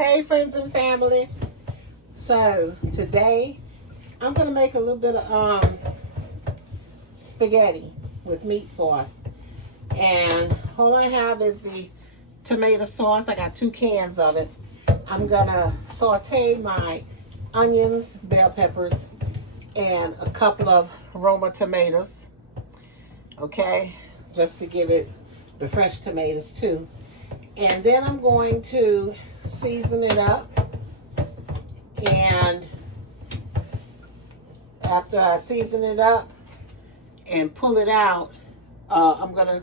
Hey friends and family. So today I'm gonna make a little bit of spaghetti with meat sauce. And all I have is the tomato sauce. I got 2 cans of it. I'm gonna saute my onions, bell peppers, and a couple of Roma tomatoes. Okay, just to give it the fresh tomatoes too. And then I'm going to season it up, and after I season it up and pull it out, I'm gonna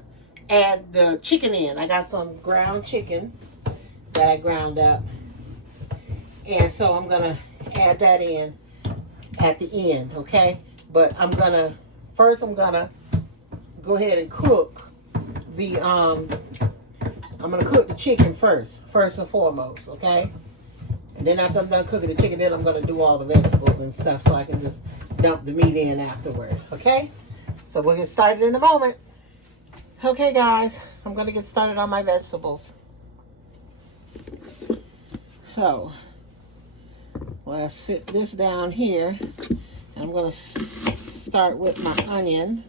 add the chicken in. I got some ground chicken that I ground up, and so I'm gonna add that in at the end, okay? But I'm gonna go ahead and cook the I'm gonna cook the chicken first and foremost, okay? And then after I'm done cooking the chicken, then I'm gonna do all the vegetables and stuff so I can just dump the meat in afterward, okay? So we'll get started in a moment. Okay guys, I'm gonna get started on my vegetables. So, let's sit this down here, and I'm gonna start with my onion.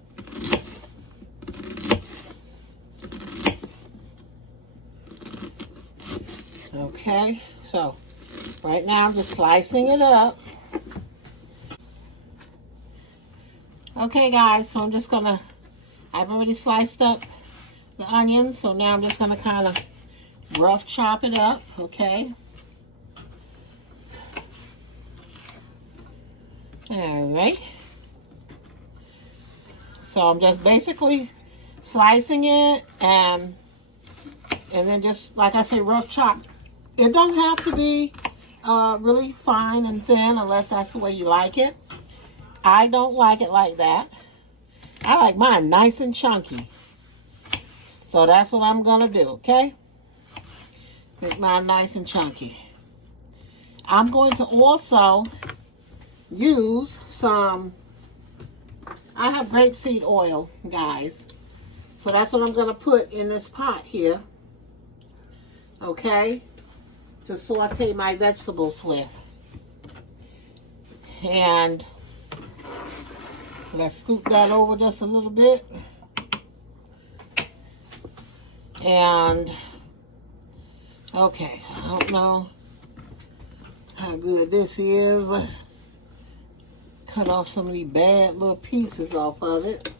Okay, so right now I'm just slicing it up. Okay guys, so I've already sliced up the onions, so now I'm just gonna kind of rough chop it up, okay? Alright. So I'm just basically slicing it and then just, like I say, rough chop. It don't have to be really fine and thin unless that's the way you like it. I don't like it like that. I like mine nice and chunky. So that's what I'm going to do, okay? Make mine nice and chunky. I'm going to also use some, I have grapeseed oil, guys. So that's what I'm going to put in this pot here, okay, to saute my vegetables with. And let's scoop that over just a little bit. And okay, I don't know how good this is. Let's cut off some of these bad little pieces off of it.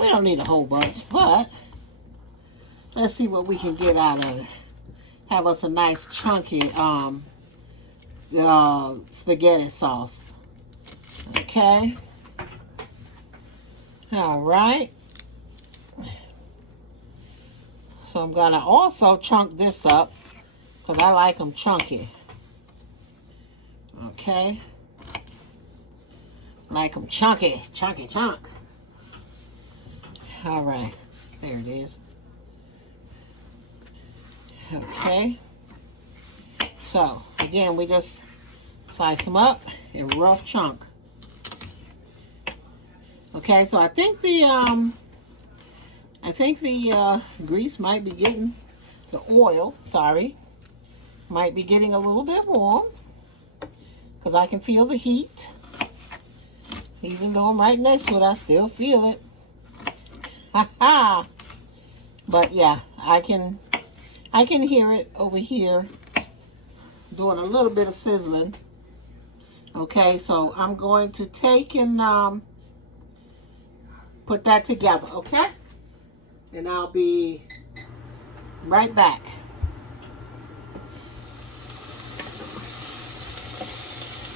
We don't need a whole bunch, but let's see what we can get out of it. Have us a nice chunky spaghetti sauce. Okay. All right. So I'm gonna also chunk this up because I like them chunky. Okay. Like them chunky, chunk. All right. There it is. Okay, so again, we just slice them up in rough chunk. Okay, so I think the grease might be getting, the oil, might be getting a little bit warm because I can feel the heat. Even though I'm right next to it, I still feel it. Ha ha! But yeah, I can hear it over here doing a little bit of sizzling. Okay, so I'm going to take and put that together, okay? And I'll be right back.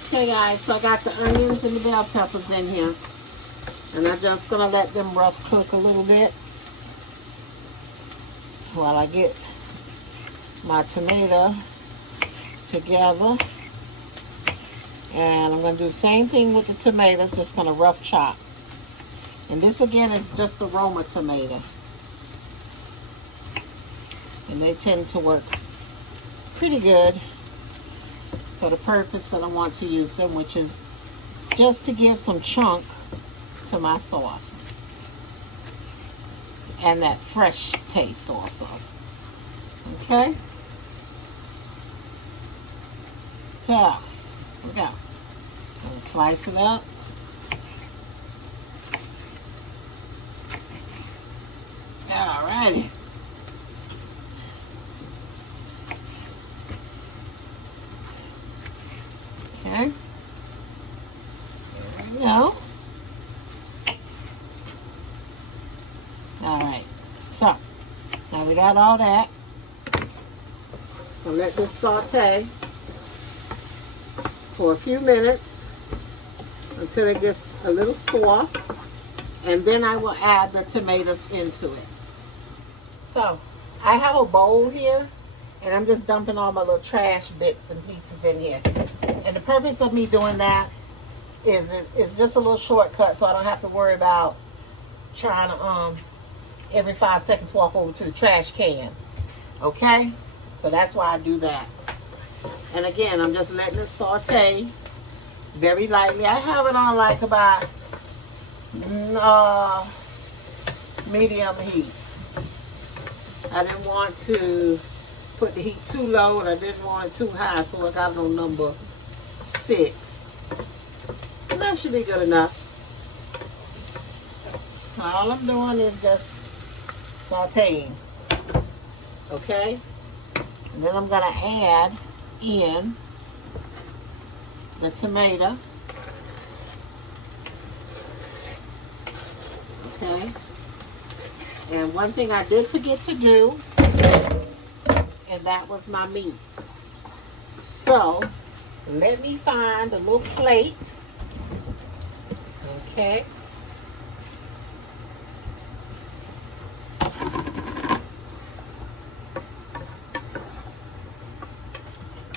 Okay guys, so I got the onions and the bell peppers in here. And I'm just going to let them rough cook a little bit while I get my tomato together. And I'm going to do the same thing with the tomatoes, just going to rough chop. And this again is just the Roma tomato. And they tend to work pretty good for the purpose that I want to use them, which is just to give some chunk to my sauce. And that fresh taste also. Okay? So, we go. Slice it up. Alrighty. Okay. There we go. Alright. So, now we got all that. So let this saute for a few minutes until it gets a little soft, and then I will add the tomatoes into it. So I have a bowl here, and I'm just dumping all my little trash bits and pieces in here. And the purpose of me doing that is it's just a little shortcut, so I don't have to worry about trying to every 5 seconds walk over to the trash can. Okay? So that's why I do that. And again, I'm just letting it saute very lightly. I have it on like about medium heat. I didn't want to put the heat too low, and I didn't want it too high, so I got it on number 6. And that should be good enough. So all I'm doing is just sauteing. Okay? And then I'm going to add in the tomato. Okay? And one thing I did forget to do, and that was my meat. So, let me find a little plate. Okay?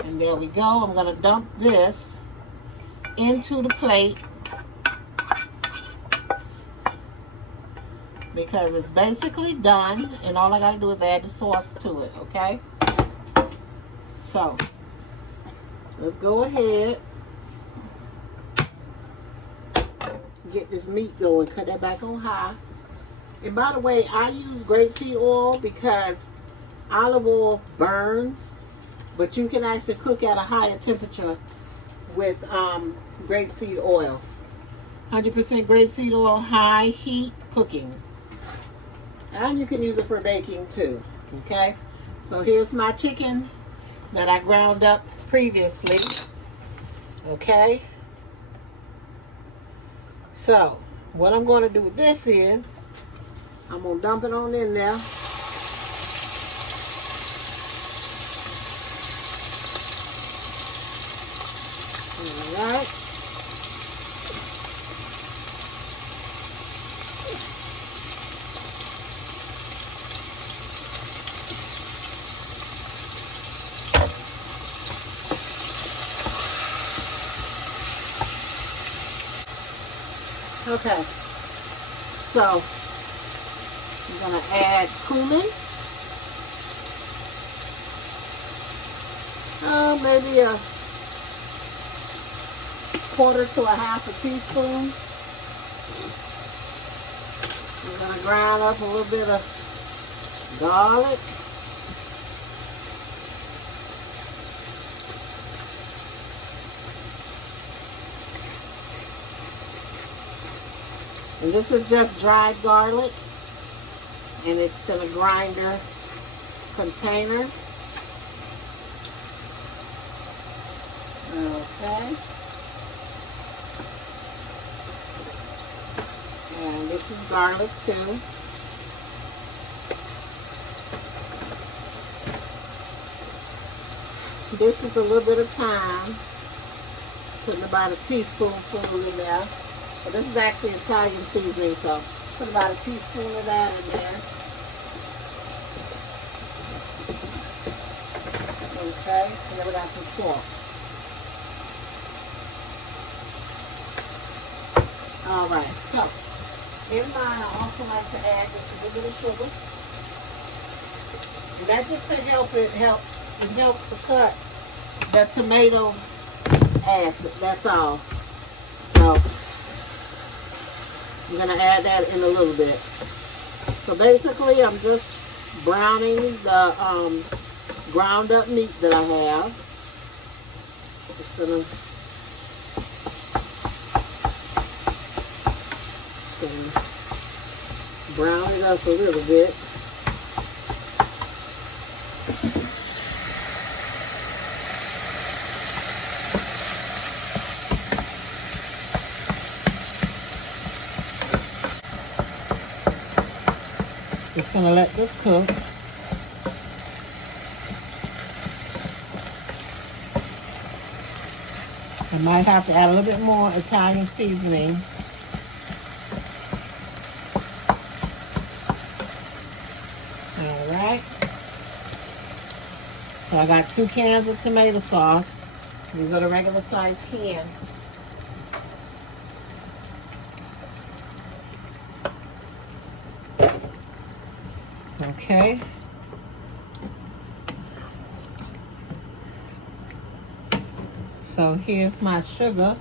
And there we go. I'm going to dump this into the plate because it's basically done, and all I got to do is add the sauce to it, okay? So, let's go ahead, get this meat going, cut that back on high. And by the way, I use grapeseed oil because olive oil burns, but you can actually cook at a higher temperature with grapeseed oil. 100% grapeseed oil, high heat cooking. And you can use it for baking too, okay? So here's my chicken that I ground up previously, okay? So, what I'm going to do with this is, I'm going to dump it on in there. Alright. Okay, so I'm going to add cumin, maybe a quarter to a half a teaspoon. I'm going to grind up a little bit of garlic. And this is just dried garlic, and it's in a grinder container. Okay. And this is garlic too. This is a little bit of thyme. Putting about a teaspoonful in there. So this is actually Italian seasoning, so put about a teaspoon of that in there. Okay, and then we got some salt. Alright, so in mine I also like to add just a little bit of sugar. And that just to help it helps to cut the tomato acid, that's all. So I'm going to add that in a little bit. So basically, I'm just browning the ground up meat that I have. Just gonna brown it up a little bit. Just gonna let this cook. I might have to add a little bit more Italian seasoning. All right. So I got 2 cans of tomato sauce. These are the regular size cans. Okay. So here's my sugar.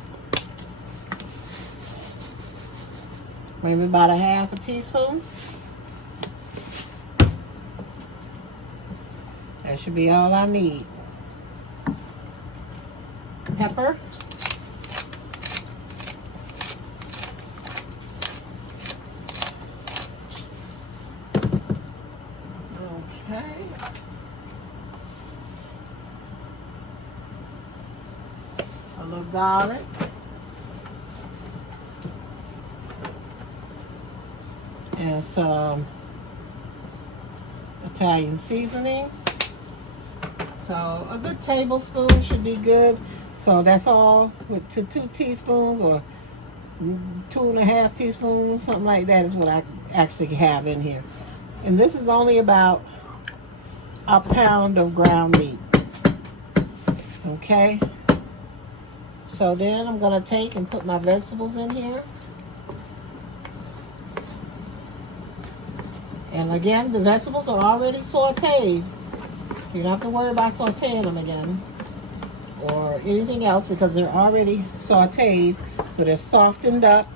Maybe about a half a teaspoon. That should be all I need. Pepper. Okay. A little garlic. And some Italian seasoning. So a good tablespoon should be good. So that's all with 2 teaspoons or 2.5 teaspoons, something like that is what I actually have in here. And this is only about a pound of ground meat. Okay. So then I'm going to take and put my vegetables in here. And again, the vegetables are already sauteed. You don't have to worry about sauteing them again or anything else because they're already sauteed. So they're softened up.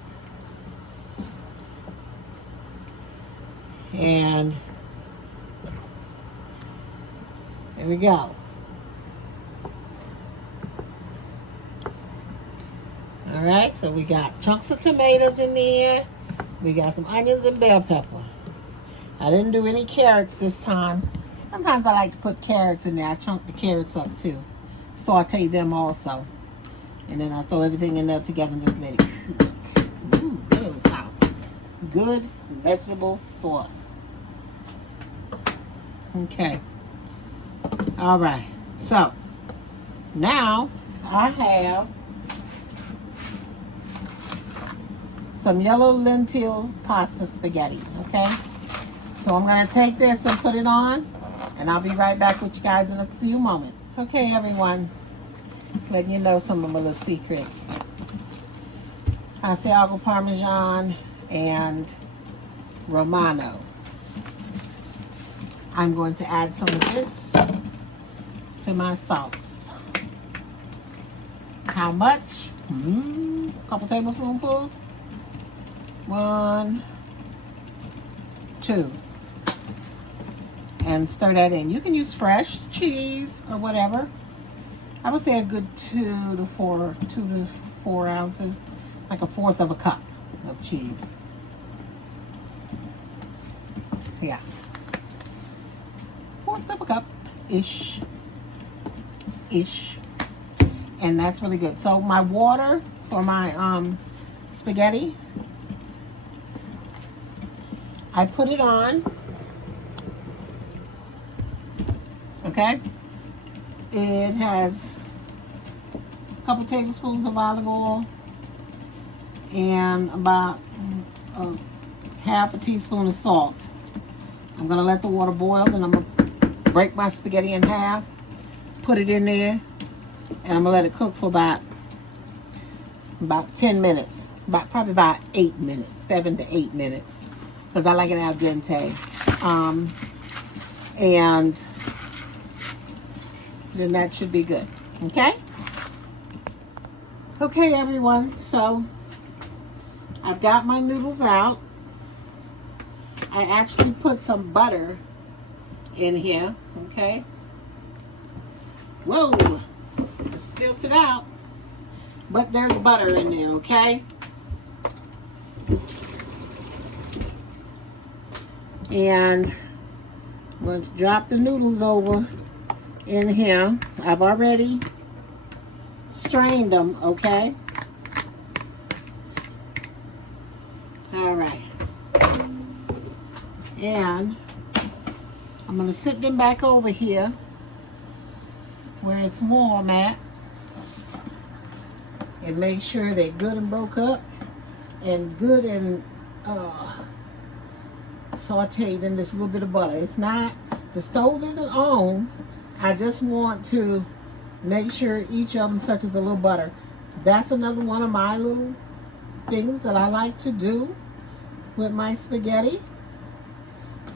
And there we go. All right, so we got chunks of tomatoes in there. We got some onions and bell pepper. I didn't do any carrots this time. Sometimes I like to put carrots in there. I chunk the carrots up too. Saute them also. And then I throw everything in there together and just let it cook. Ooh, good sauce. Good vegetable sauce. Okay. All right. So, now I have some yellow lentil pasta spaghetti. Okay. So I'm going to take this and put it on, and I'll be right back with you guys in a few moments. Okay, everyone, letting you know some of my little secrets. Asiago Parmesan and Romano. I'm going to add some of this to my sauce. How much? A couple tablespoonfuls. 1, 2. And stir that in. You can use fresh cheese or whatever. I would say a good 2 to 4 ounces, like 1/4 of a cup of cheese. Yeah, 1/4 of a cup ish, and that's really good. So my water for my spaghetti, I put it on. Okay, it has a couple tablespoons of olive oil and about half a teaspoon of salt. I'm going to let the water boil, then I'm going to break my spaghetti in half, put it in there, and I'm going to let it cook for about 10 minutes. Probably about 8 minutes, 7 to 8 minutes, because I like it al dente. And then that should be good. Okay? Okay, everyone. So I've got my noodles out. I actually put some butter in here. Okay? Whoa! Just spilt it out. But there's butter in there, okay? And I'm going to drop the noodles over in here. I've already strained them, okay? All right. And I'm going to sit them back over here where it's warm at and make sure they're good and broke up and good and sauteed in this little bit of butter. It's not, the stove isn't on. I just want to make sure each of them touches a little butter. That's another one of my little things that I like to do with my spaghetti,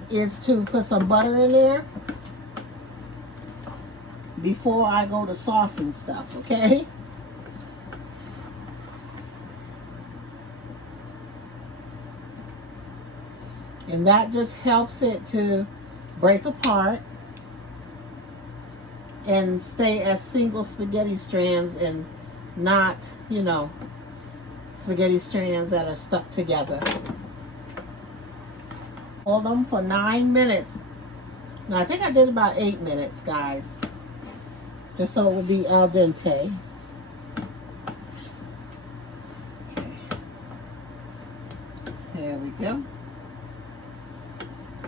is to put some butter in there before I go to sauce and stuff, okay? And that just helps it to break apart and stay as single spaghetti strands and not, you know, spaghetti strands that are stuck together. Hold them for 9 minutes. Now, I think I did about 8 minutes, guys. Just so it will be al dente. Okay. There we go.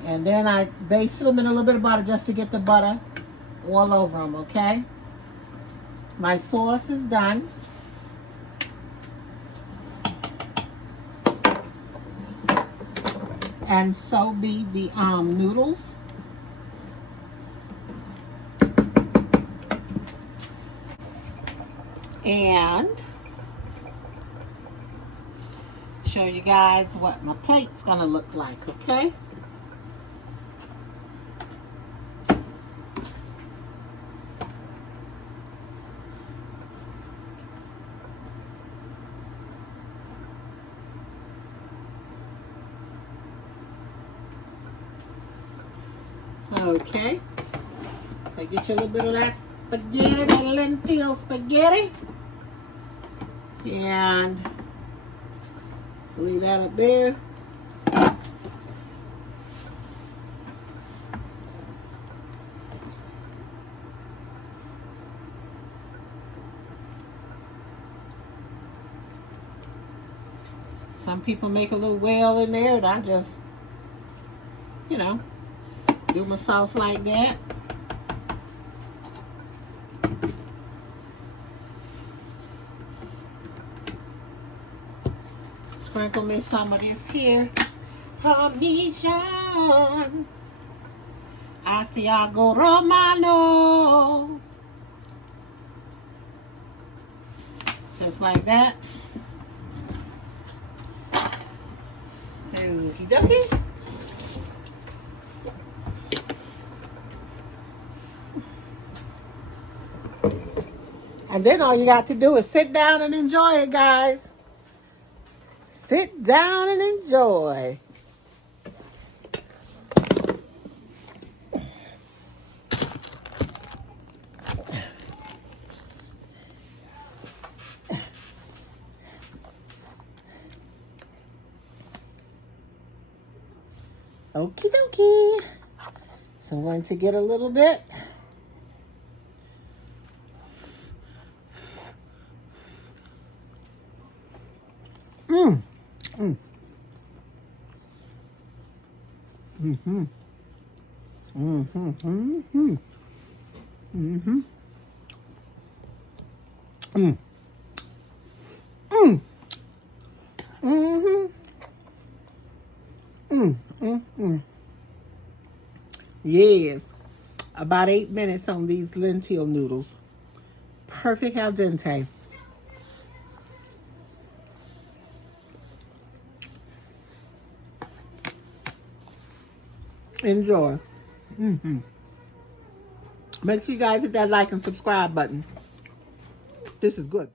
And then I basted them in a little bit of butter just to get the butter all over them, okay? My sauce is done. And so be the noodles. And show you guys what my plate's gonna look like, okay? Okay, so get you a little bit of that spaghetti, that lentil spaghetti, and leave that up there. Some people make a little well in there, and I just, you know, do my sauce like that. Sprinkle me some of this here Parmesan Asiago Romano. Just like that. Okie dokie. And then all you got to do is sit down and enjoy it, guys. Sit down and enjoy. Okie dokie. So I'm going to get a little bit. Yes, about 8 minutes on these lentil noodles. Perfect al dente. Enjoy. Make sure you guys hit that like and subscribe button. This is good.